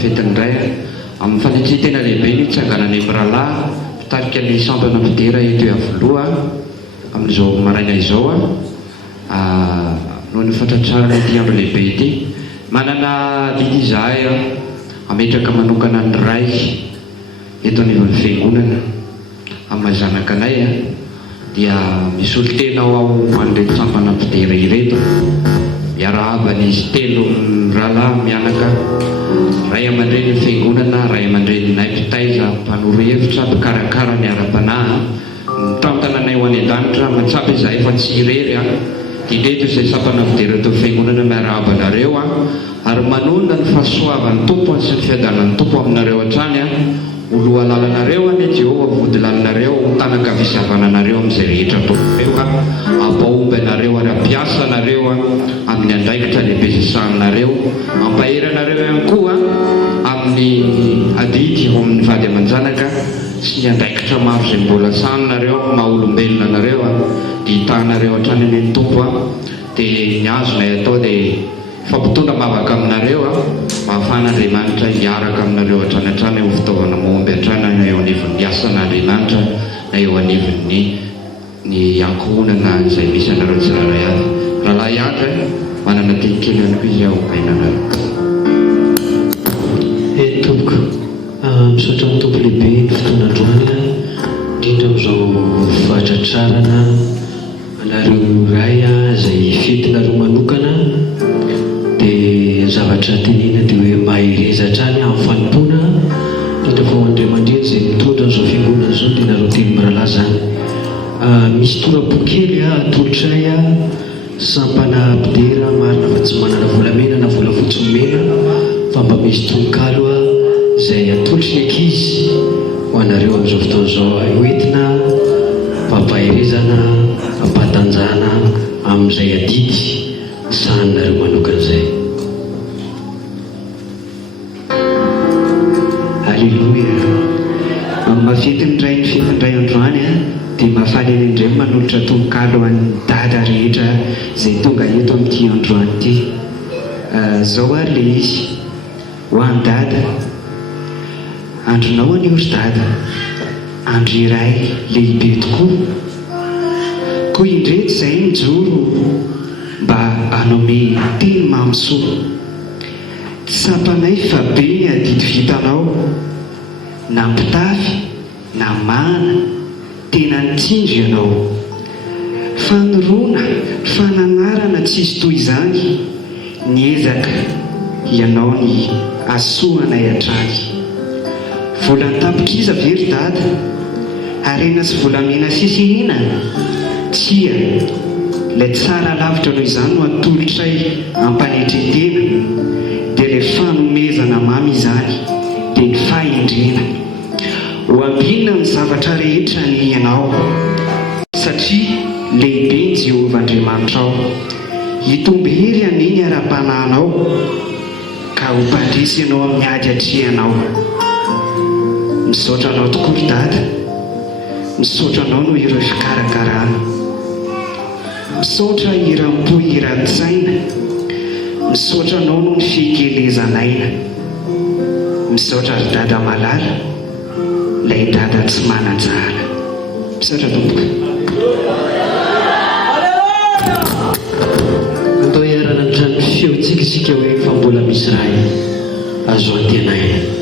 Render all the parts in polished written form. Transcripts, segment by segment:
fetindray amin'ny fanitsia tena lehibe ny tsanganany Mirala fitarika ny sampana fidera eto Avoloa amin'izao maraina izao noho ny fantratrarana ity andro lehibe ity. Manana didy izahay ametraka manokana ny ray eto anivon'ny fiangonana amin'ny zanakanay dia misy olo tena ao man'ireny sampana fidera ireto. Miarahaba-n'izy telo mirahalahy mianaka, ray aman-dreny ny fiangonana, ray aman-dreny nay mpitaiza mpanoro hevitra mpikarakara ny ara-panahy mitantananay ho any an-danitra matsapa izahay fa tsy irery indreto izay sampana fidera teo fiangonana miarahaba-nareo ary manonona ny fahasoavan'ny tompo sy ny fiadanan'ny tompo aminareo hatrany olo alalanareo any Jehovah vody lalinareo mitanaka-visavananareo amin'izay rehetra tompeo ampaomby anareo ary ampiasa nareo amin'ny andraikitra lehibe sasanareo, ampaheranareo ihany koa amin'ny adidy ao amin'ny vady aman-janaka sy ny andraikitra maro izay mbola saninareo maha olombelona nareo dia hitanareo hatrany amin'ny tompo dia ny azonay atao dia fampitondra mavaka aminareo mahafahan'Andriamanitra hiaraka aminareo hatrany ho fitaovana momby hatrany na eo anivon'ny asan'Andriamanitra na eo anivon'ny ny ankohonana izay misy anareo tsiraray avy. Rahalahy ihany manana tenikely ihany koa izy ao ainanareo. Tompoko misaotra amin'ny tompo lehibe ny fotoanandroany indrindra amin'izao fahatratrarana anareo ray izay fetinareo manokana dia zavatra tenena dia hoe mahereza hatrany amin'ny fanompona indrindra fa ho Andriamanitra izay mitondra an'izao fiangonana izao dia nareo teny Mirala zany. Misy torapokely atolotray sampana fidera marina fa tsy manana volamena na volafotsy mena fa mba misy tononkalo izay atolotry ny ankizy ho anareo amin'izao fotoan'izao hoentina mpampaherezana ampatanjahana amin'izay adidy sahanareo manokana izay. Alleluia. Mafety ny ray ny fifandray androany dia mahafaly eny indray manolotra tononkalo an'ny dada rehetra izay tonga eto amin'ity androany ity. Zao ary le izy ho an'ny dada, andronao any ry dada, andro iray lehibe tokoa, koa indreto izay mijoro mba hanome teny mamsoa. Sampanay fa be ny adidy vitanao, na mpitafy na mana tena nitsinjo ianao, fanoroana fananarana tsisy toy izany niezaka ianao ny asoanay hatrany. Volan-tapitra iza very dada, arena sy volamena sisihina, tsia ilay tsara lavitra noho izany no atolotray ampanetretena dia ilay fanomezana mamy izany dia ny fahendrena ho ambinina ny zavatra rehetra ny ianao satria lehibe ny Jehovah Andriamanitra ao, hitombery an'iny ara-panahinao ka ho mpandresy ianao amin'ny ady atrehanao. Misaotra anao tokoa ry dada, misaotra anao no ireo fikarakarana, misaotra iram-po iran-tsaina, misaotra anao no ny fikelezanaina, misaotra ry dada malala, ilay dada tsy manan-jala. Misaotra tompoko. Andao iarana amin'izany feontsika isika hoe fa mbola misy ray azo antenaina.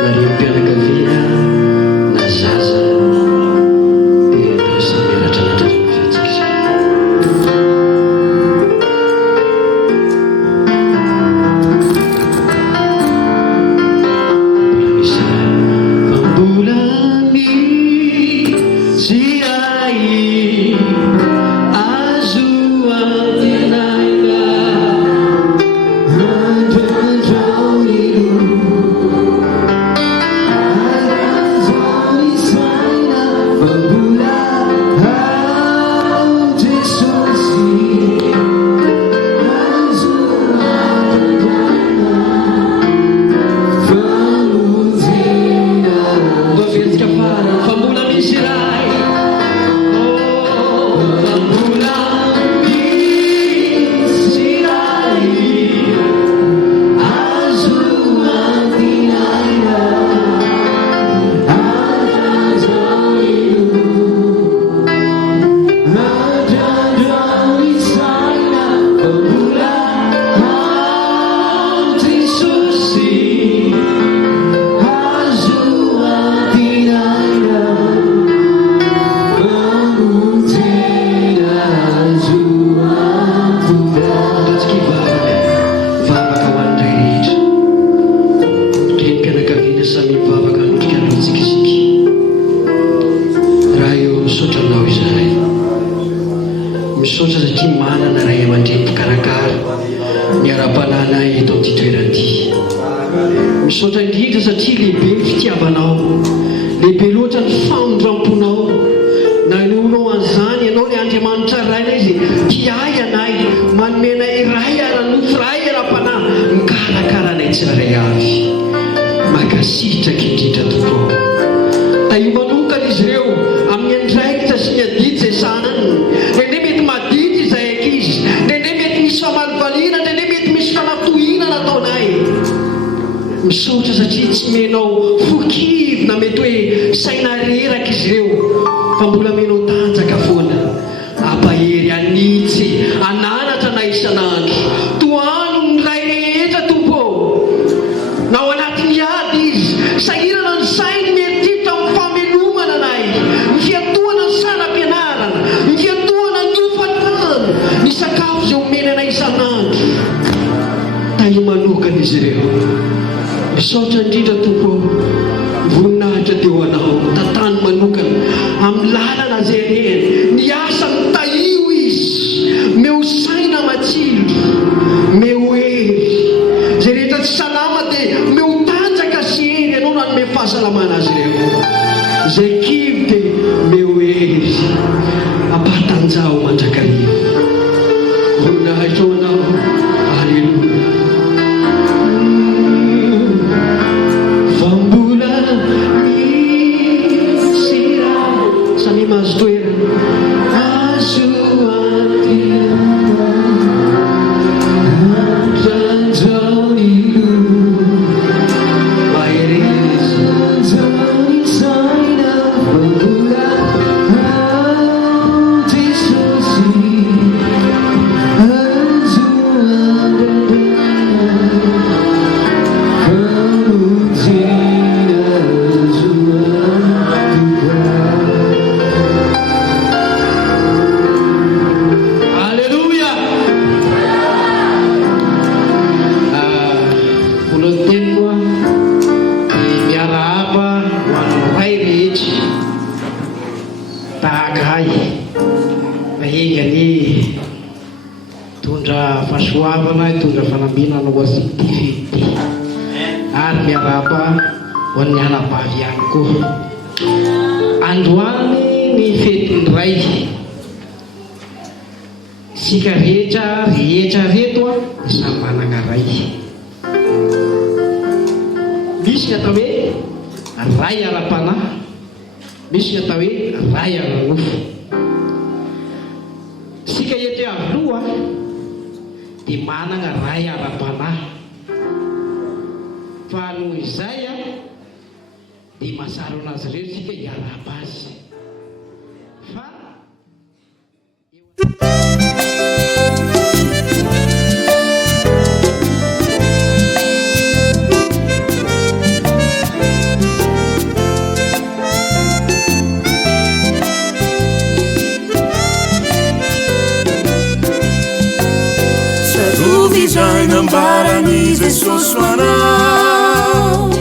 Nareo mpianakaviana na zaza dia atao samy miaratra anatrany feontsika isika. Thank you. misaotra indrindra satria lehibe ny fitiavanao, lehibe loatra ny famondramponao. Na nonao an'izany ianao le Andriamanitra raina izy tiay anay, manomenay ray ara-nofo, ray ara-panahy, mikarakarana tsiray avy. Makasitraka indrindra tokoa. Da io manokana izy ireo amin'ny andraikitra sy ny adidy izay sanany. Ndrendray mety madity izay ankizy, ndrendray mety misy famalivaliana, ndrendray mety misy fanatohina nataonay. Misaotra satria tsy menao fokivina, mety hoe saina reraka izy ireo, fa mbola menao tanjaka foana. Ampahery anitsy ananatra na isan'andro, toano ny ray rehetra tompo. Na ao anatin'ny ady izy, sahirana ny sainy mieritritra amin'ny famelomana anay, ny fiatohana ny sanam-pianarana, ny fiatohana ny ofatrano, ny sakafo izay omena anay isan'andro. Taio manokana izy ireo. Misaotra indrindra tompo, voninahitra teo anao, tantany manokana amin'ny lalana izay reny, ny asa mitaio izy, meo saina matsilo, meo hery. Zay rehetra tsy salama dia meo tanjaka sy hery, ianao no hanome fahasalamana azy ireo. Zay kivy dia meo hery, ampatanjao mandrakarivo. Voninahitra ho anao, aleluia. Mazo toerana azo andrandrao ny lo mahereza andrao ny saina fambola Jesosy azo tondra fanambinana ho asitivity ary miarapa ho an'ny anabavy ihany koa. Androany ny fetiny ray, sika rehetra reto samy manana ray. Misy ny atao hoe ray ara-panahy, misy ny atao hoe ray ara-nofo. Sika eto avloa dia manana ray ara-panahy, fa noho izay dia mahasaro anazy ireo sika hiarapa azy. Fa izay nambarany Jesosy ho anao,